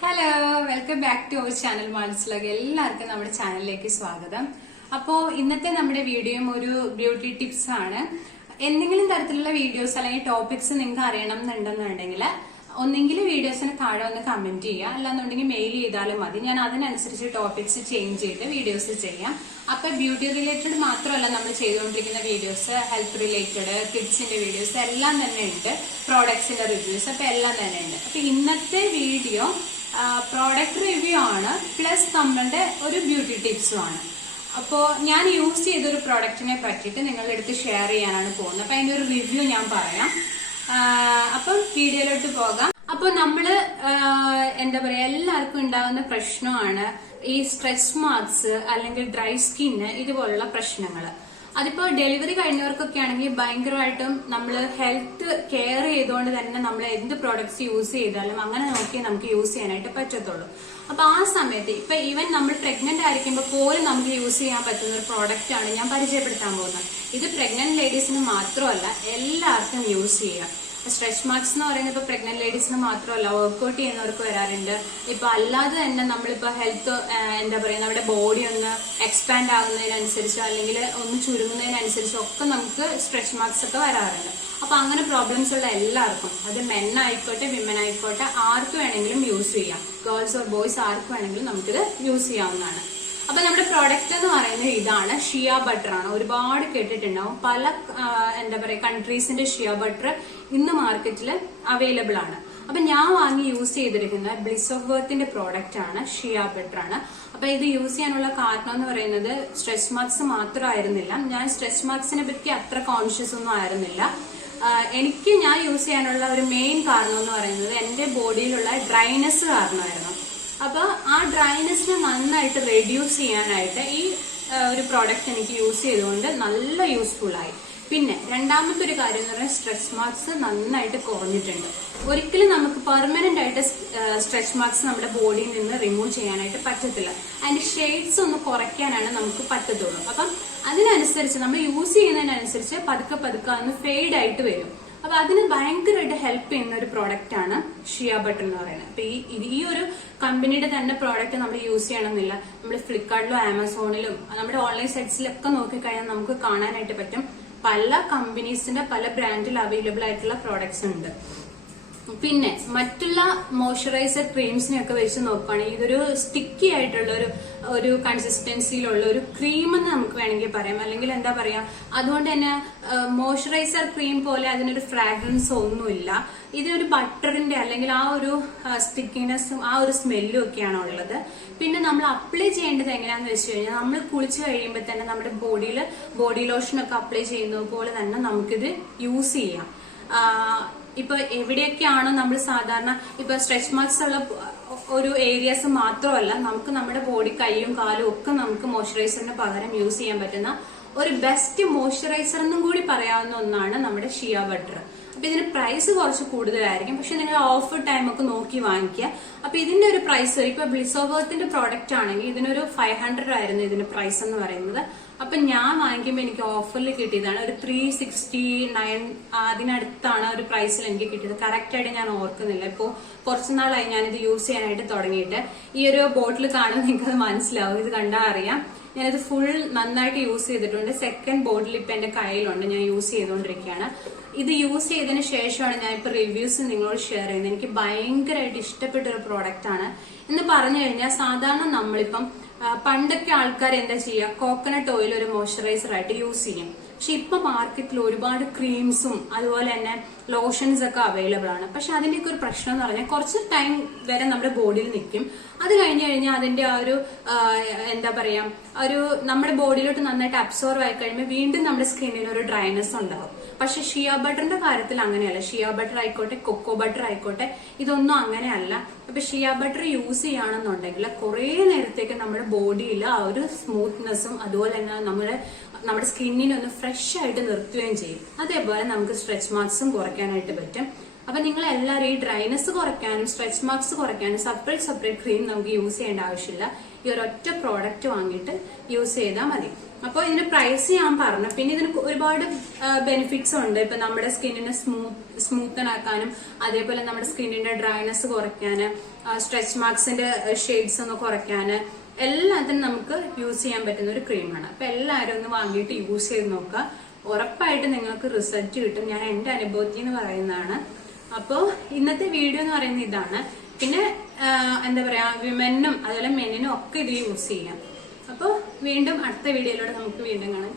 Hello, welcome back to our channel. മനസ്സിലാക്കി എല്ലാവർക്കും നമ്മുടെ ചാനലിലേക്ക് സ്വാഗതം. അപ്പോൾ ഇന്നത്തെ നമ്മുടെ വീഡിയോയും ഒരു ബ്യൂട്ടി ടിപ്സ് ആണ്. എന്തെങ്കിലും തരത്തിലുള്ള വീഡിയോസ് അല്ലെങ്കിൽ ടോപ്പിക്സ് നിങ്ങൾക്ക് അറിയണം എന്നുണ്ടെന്നുണ്ടെങ്കിൽ ഒന്നെങ്കിൽ വീഡിയോസിന് താഴെ ഒന്ന് കമന്റ് ചെയ്യുക, അല്ലാന്നുണ്ടെങ്കിൽ മെയിൽ ചെയ്താലും മതി. ഞാൻ അതിനനുസരിച്ച് ടോപ്പിക്സ് ചേഞ്ച് ചെയ്ത് വീഡിയോസ് ചെയ്യാം. അപ്പൊ ബ്യൂട്ടി റിലേറ്റഡ് മാത്രമല്ല നമ്മൾ ചെയ്തുകൊണ്ടിരിക്കുന്ന വീഡിയോസ്, ഹെൽത്ത് റിലേറ്റഡ്, കിഡ്സിന്റെ വീഡിയോസ് എല്ലാം തന്നെ ഉണ്ട്, പ്രോഡക്ട്സിന്റെ റിവ്യൂസ് അപ്പൊ എല്ലാം തന്നെ ഉണ്ട്. അപ്പൊ ഇന്നത്തെ വീഡിയോ പ്രോഡക്റ്റ് റിവ്യൂ ആണ്, പ്ലസ് നമ്മളുടെ ഒരു ബ്യൂട്ടി ടിപ്സും ആണ്. അപ്പോൾ ഞാൻ യൂസ് ചെയ്തൊരു പ്രോഡക്റ്റിനെ പറ്റിയിട്ട് നിങ്ങളുടെ അടുത്ത് ഷെയർ ചെയ്യാനാണ് പോകുന്നത്. അപ്പൊ അതിന്റെ ഒരു റിവ്യൂ ഞാൻ പറയാം. അപ്പം വീഡിയോയിലോട്ട് പോകാം. അപ്പൊ നമ്മള് എന്താ പറയാ, എല്ലാവർക്കും ഉണ്ടാകുന്ന പ്രശ്നമാണ് ഈ സ്ട്രെച്ച് മാർക്സ് അല്ലെങ്കിൽ ഡ്രൈ സ്കിന്ന് ഇതുപോലുള്ള പ്രശ്നങ്ങൾ. അതിപ്പോ ഡെലിവറി കഴിഞ്ഞവർക്കൊക്കെ ആണെങ്കിൽ ഭയങ്കരമായിട്ടും നമ്മൾ ഹെൽത്ത് കെയർ ചെയ്തുകൊണ്ട് തന്നെ നമ്മൾ എന്ത് പ്രോഡക്ട്സ് യൂസ് ചെയ്താലും അങ്ങനെ നോക്കി നമുക്ക് യൂസ് ചെയ്യാനായിട്ട് പറ്റത്തുള്ളൂ. അപ്പൊ ആ സമയത്ത് ഇപ്പൊ ഈവൻ നമ്മൾ പ്രഗ്നന്റ് ആയിരിക്കുമ്പോൾ പോലും നമുക്ക് യൂസ് ചെയ്യാൻ പറ്റുന്ന ഒരു പ്രോഡക്റ്റ് ആണ് ഞാൻ പരിചയപ്പെടുത്താൻ പോകുന്നത്. ഇത് പ്രഗ്നന്റ് ലേഡീസിന് മാത്രമല്ല, എല്ലാവർക്കും യൂസ് ചെയ്യാം. സ്ട്രെച്ച് മാർക്സ് എന്ന് പറയുന്നത് ഇപ്പൊ പ്രഗ്നന്റ് ലേഡീസിന് മാത്രമല്ല, വർക്ക്ഔട്ട് ചെയ്യുന്നവർക്ക് വരാറുണ്ട്. ഇപ്പൊ അല്ലാതെ തന്നെ നമ്മളിപ്പോ ഹെൽത്ത് എന്താ പറയാ, നമ്മുടെ ബോഡി ഒന്ന് എക്സ്പാൻഡ് ആകുന്നതിനനുസരിച്ചോ അല്ലെങ്കിൽ ഒന്ന് ചുരുങ്ങുന്നതിനനുസരിച്ചോ ഒക്കെ നമുക്ക് സ്ട്രെച്ച് മാർക്സ് ഒക്കെ വരാറുണ്ട്. അപ്പൊ അങ്ങനെ പ്രോബ്ലംസ് ഉള്ള എല്ലാവർക്കും, അത് മെൻ ആയിക്കോട്ടെ വിമൻ ആയിക്കോട്ടെ, ആർക്ക് വേണമെങ്കിലും യൂസ് ചെയ്യാം. ഗേൾസ് ഓർ ബോയ്സ് ആർക്ക് വേണമെങ്കിലും നമുക്കിത് യൂസ് ചെയ്യാവുന്നതാണ്. അപ്പൊ നമ്മുടെ പ്രോഡക്റ്റ് എന്ന് പറയുന്നത് ഇതാണ്, ഷിയ ബട്ടർ ആണ്. ഒരുപാട് കേട്ടിട്ടുണ്ടാവും. പല എന്താ പറയാ കൺട്രീസിന്റെ ഷിയ ബട്ടർ ഇന്ന് മാർക്കറ്റിൽ അവൈലബിൾ ആണ്. അപ്പൊ ഞാൻ വാങ്ങി യൂസ് ചെയ്തിരിക്കുന്ന ബ്ലിസ് ഓഫ് ബർത്തിന്റെ പ്രോഡക്റ്റ് ആണ്, ഷിയ ബട്ടർ ആണ്. അപ്പൊ ഇത് യൂസ് ചെയ്യാനുള്ള കാരണം എന്ന് പറയുന്നത് സ്ട്രെച്ച് മാർക്സ് മാത്രമായിരുന്നില്ല. ഞാൻ സ്ട്രെച്ച് മാർക്സിനെ പറ്റി അത്ര കോൺഷ്യസ് ഒന്നും ആയിരുന്നില്ല. ഞാൻ യൂസ് ചെയ്യാനുള്ള ഒരു മെയിൻ കാരണം എന്ന് പറയുന്നത് എന്റെ ബോഡിയിലുള്ള ഡ്രൈനെസ് കാരണമായിരുന്നു. അപ്പൊ ആ ഡ്രൈനെസ്സിനെ നന്നായിട്ട് റെഡ്യൂസ് ചെയ്യാനായിട്ട് ഈ ഒരു പ്രോഡക്റ്റ് എനിക്ക് യൂസ് ചെയ്തുകൊണ്ട് നല്ല യൂസ്ഫുൾ ആയി. പിന്നെ രണ്ടാമത്തെ ഒരു കാര്യം എന്ന് പറഞ്ഞാൽ സ്ട്രെച്ച് മാർക്സ് നന്നായിട്ട് കുറഞ്ഞിട്ടുണ്ട്. ഒരിക്കലും നമുക്ക് പെർമനന്റ് ആയിട്ട് സ്ട്രെച്ച് മാർക്സ് നമ്മുടെ ബോഡിയിൽ നിന്ന് റിമൂവ് ചെയ്യാനായിട്ട് പറ്റത്തില്ല. അതിന്റെ ഷെയ്ഡ്സ് ഒന്ന് കുറയ്ക്കാനാണ് നമുക്ക് പറ്റത്തുള്ളൂ. അപ്പം അതിനനുസരിച്ച് നമ്മൾ യൂസ് ചെയ്യുന്നതിനനുസരിച്ച് പതുക്കെ പതുക്കെ ഒന്ന് ഫെയ്ഡ് ആയിട്ട് വരും. അപ്പൊ അതിന് ഭയങ്കരമായിട്ട് ഹെൽപ്പ് ചെയ്യുന്ന ഒരു പ്രോഡക്റ്റ് ആണ് ഷിയ ബട്ടർ എന്ന് പറയുന്നത്. അപ്പൊ ഈ ഒരു കമ്പനിയുടെ തന്നെ പ്രോഡക്റ്റ് നമ്മൾ യൂസ് ചെയ്യണമെന്നില്ല. നമ്മൾ ഫ്ലിപ്കാർട്ടിലും ആമസോണിലും നമ്മുടെ ഓൺലൈൻ സൈറ്റ്സിലൊക്കെ നോക്കിക്കഴിഞ്ഞാൽ നമുക്ക് കാണാനായിട്ട് പറ്റും. പല കമ്പനീസിന്റെ പല ബ്രാൻഡിൽ അവൈലബിൾ ആയിട്ടുള്ള പ്രോഡക്ട്സ് ഉണ്ട്. പിന്നെ മറ്റുള്ള മോയ്സ്ചറൈസർ ക്രീംസിനെയൊക്കെ വെച്ച് നോക്കുകയാണെങ്കിൽ ഇതൊരു സ്റ്റിക്കി ആയിട്ടുള്ള ഒരു കൺസിസ്റ്റൻസിയിലുള്ള ഒരു ക്രീം എന്ന് നമുക്ക് വേണമെങ്കിൽ പറയാം. അല്ലെങ്കിൽ എന്താ പറയാ, അതുകൊണ്ട് തന്നെ മോയ്സ്ചറൈസർ ക്രീം പോലെ അതിനൊരു ഫ്രാഗ്രൻസ് ഒന്നുമില്ല. ഇതൊരു ബട്ടറിന്റെ അല്ലെങ്കിൽ ആ ഒരു സ്റ്റിക്കിനെസ്സും ആ ഒരു സ്മെല്ലും ഒക്കെയാണ് ഉള്ളത്. പിന്നെ നമ്മൾ അപ്ലൈ ചെയ്യേണ്ടത് എങ്ങനെയാന്ന് വെച്ച് കഴിഞ്ഞാൽ, നമ്മൾ കുളിച്ച് കഴിയുമ്പോൾ തന്നെ നമ്മുടെ ബോഡിയിൽ ബോഡി ലോഷൻ ഒക്കെ അപ്ലൈ ചെയ്യുന്നത് പോലെ തന്നെ നമുക്കിത് യൂസ് ചെയ്യാം. ഇപ്പൊ എവിടെയൊക്കെയാണോ നമ്മൾ സാധാരണ ഇപ്പൊ സ്ട്രെച്ച് മാർക്സ് ഉള്ള ഒരു ഏരിയാസ് മാത്രമല്ല, നമുക്ക് നമ്മുടെ ബോഡി കൈയും കാലും ഒക്കെ നമുക്ക് മോയ്സ്ചറൈസറിന് പകരം യൂസ് ചെയ്യാൻ പറ്റുന്ന ഒരു ബെസ്റ്റ് മോയ്സ്ചറൈസർ എന്നും കൂടി പറയാവുന്ന ഒന്നാണ് നമ്മുടെ ഷിയ ബട്ടർ. അപ്പൊ ഇതിന് പ്രൈസ് കുറച്ച് കൂടുതലായിരിക്കും, പക്ഷെ നിങ്ങൾ ഓഫർ ടൈം ഒക്കെ നോക്കി വാങ്ങിക്കുക. അപ്പൊ ഇതിന്റെ ഒരു പ്രൈസ് ഇപ്പൊ ബ്ലിസ് ഓഫ് ബർത്തിന്റെ പ്രോഡക്റ്റ് ആണെങ്കിൽ ഇതിനൊരു 500 ആയിരുന്നു ഇതിന്റെ പ്രൈസ് എന്ന് പറയുന്നത്. അപ്പൊ ഞാൻ വാങ്ങിക്കുമ്പോൾ എനിക്ക് ഓഫറിൽ കിട്ടിയതാണ് ഒരു 369 അതിനടുത്താണ് ഒരു പ്രൈസിൽ എനിക്ക് കിട്ടിയത്. കറക്റ്റ് ആയിട്ട് ഞാൻ ഓർക്കുന്നില്ല. ഇപ്പോ കുറച്ചുനാളായി ഞാനിത് യൂസ് ചെയ്യാനായിട്ട് തുടങ്ങിയിട്ട്. ഈ ഒരു ബോട്ടിൽ കാണുമ്പോൾ നിങ്ങൾക്ക് അത് മനസ്സിലാവും, ഇത് കണ്ടാൽ അറിയാം. ഞാനിത് ഫുൾ നന്നായിട്ട് യൂസ് ചെയ്തിട്ടുണ്ട്. സെക്കൻഡ് ബോട്ടിൽ ഇപ്പൊ എന്റെ കയ്യിലുണ്ട്, ഞാൻ യൂസ് ചെയ്തുകൊണ്ടിരിക്കുകയാണ്. ഇത് യൂസ് ചെയ്തതിന് ശേഷമാണ് ഞാൻ ഇപ്പൊ റിവ്യൂസ് നിങ്ങളോട് ഷെയർ ചെയ്യുന്നത്. എനിക്ക് ഭയങ്കരമായിട്ട് ഇഷ്ടപ്പെട്ട ഒരു പ്രോഡക്റ്റ് ആണ് എന്ന് പറഞ്ഞു കഴിഞ്ഞാൽ, സാധാരണ നമ്മളിപ്പം പണ്ടൊക്കെ ആൾക്കാർ എന്താ ചെയ്യുക, കോക്കനട്ട് ഓയിൽ ഒരു മോയ്സ്ചറൈസർ ആയിട്ട് യൂസ് ചെയ്യും. പക്ഷെ ഇപ്പൊ മാർക്കറ്റിൽ ഒരുപാട് ക്രീംസും അതുപോലെ തന്നെ ലോഷൻസ് ഒക്കെ അവൈലബിൾ ആണ്. പക്ഷെ അതിന്റെയൊക്കെ ഒരു പ്രശ്നം എന്ന് പറഞ്ഞാൽ കുറച്ച് ടൈം വരെ നമ്മുടെ ബോഡിയിൽ നിൽക്കും. അത് കഴിഞ്ഞു കഴിഞ്ഞാൽ അതിന്റെ ആ ഒരു എന്താ പറയാ, ഒരു നമ്മുടെ ബോഡിയിലോട്ട് നന്നായിട്ട് അബ്സോർവ് ആയി കഴിയുമ്പോൾ വീണ്ടും നമ്മുടെ സ്കിന്നിന് ഒരു ഡ്രൈനെസ് ഉണ്ടാവും. പക്ഷെ ഷിയ ബട്ടറിന്റെ കാര്യത്തിൽ അങ്ങനെയല്ല. ഷിയ ബട്ടർ ആയിക്കോട്ടെ, കൊക്കോ ബട്ടർ ആയിക്കോട്ടെ, ഇതൊന്നും അങ്ങനെയല്ല. അപ്പൊ ഷിയ ബട്ടർ യൂസ് ചെയ്യുകയാണെന്നുണ്ടെങ്കിൽ കുറെ നേരത്തേക്ക് നമ്മുടെ ബോഡിയിൽ ആ ഒരു സ്മൂത്ത്നെസ്സും അതുപോലെ തന്നെ നമ്മുടെ സ്കിന്നിനെ ഒന്ന് ഫ്രഷ് ആയിട്ട് നിർത്തുകയും ചെയ്യും. അതേപോലെ നമുക്ക് സ്ട്രെച്ച് മാർക്സും കുറയ്ക്കാനായിട്ട് പറ്റും. അപ്പൊ നിങ്ങൾ എല്ലാവരും ഈ ഡ്രൈനെസ് കുറയ്ക്കാനും സ്ട്രെച്ച് മാർക്സ് കുറയ്ക്കാനും സെപ്പറേറ്റ് ക്രീം നമുക്ക് യൂസ് ചെയ്യേണ്ട ആവശ്യമില്ല. ഈ ഒരൊറ്റ പ്രോഡക്റ്റ് വാങ്ങിയിട്ട് യൂസ് ചെയ്താൽ മതി. അപ്പോൾ ഇതിന്റെ പ്രൈസ് ഞാൻ പറഞ്ഞു. പിന്നെ ഇതിന് ഒരുപാട് ബെനിഫിറ്റ്സ് ഉണ്ട്. ഇപ്പൊ നമ്മുടെ സ്കിന്നിനെ സ്മൂത്തൻ ആക്കാനും അതേപോലെ നമ്മുടെ സ്കിന്നിന്റെ ഡ്രൈനെസ് കുറയ്ക്കാന് സ്ട്രെച്ച് മാർക്സിന്റെ ഷെയ്ഡ്സ് ഒന്ന് കുറയ്ക്കാന് എല്ലാത്തിനും നമുക്ക് യൂസ് ചെയ്യാൻ പറ്റുന്ന ഒരു ക്രീമാണ്. അപ്പൊ എല്ലാവരും ഒന്ന് വാങ്ങിയിട്ട് യൂസ് ചെയ്ത് നോക്കുക. ഉറപ്പായിട്ട് നിങ്ങൾക്ക് റിസൾട്ട് കിട്ടും. ഞാൻ എന്റെ അനുഭവത്തിൽ നിന്ന് പറയുന്നതാണ്. അപ്പോൾ ഇന്നത്തെ വീഡിയോ എന്ന് പറയുന്നത് ഇതാണ്. പിന്നെ എന്താ പറയാ, വിമനും അതുപോലെ മെന്നിനും ഒക്കെ ഇത് യൂസ് ചെയ്യാം. അപ്പോൾ വീണ്ടും അടുത്ത വീഡിയോയിലൂടെ നമുക്ക് വീണ്ടും കാണാം.